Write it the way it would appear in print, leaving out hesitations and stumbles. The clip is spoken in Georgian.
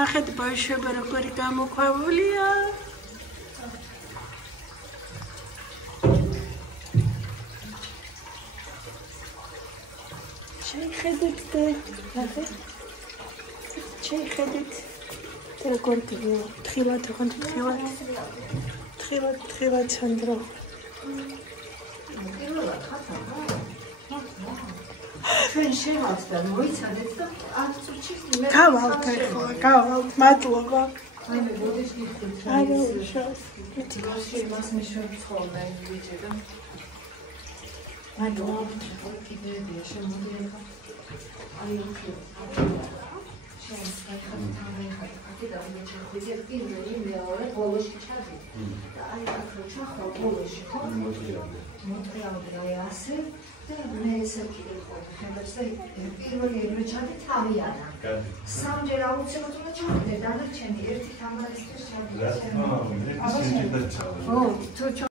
ნახეთ ბავშვები როგორი გამოქვაბულია. შეიხედეთ და ნახეთ. შეიხედეთ. როგორ გიგო. თხილად ოღონდ თხილად სანდრო. ჩვენ შევაცდა მოიცადეთ და 10 წუთში გავალთ ახლა, გავალთ, მადლობა. აი მე ბოდიშ გიხდით. აი შოს. თიკაში მას მეშვეობს ხოლმე ვიჭი და მადლობა კიდევ შემოდიება. აი ოქი. შენ საერთოდ და მე ჩახვიდე პირველი მეორე ბოლოში ჩადი. და აი აქ რო ჩახვა ბოლოში ხო? მოტრიალდი აი ასე. მე ესე კიდე ხოლმე ხებებს და პირველი ერთხელ ჩადი თავიანა. სამჯერ აუცილებლად უნდა ჩავიდე დანარჩენი ერთი თამარისთვის ჩავიდე. აბა შენ. ო, თუ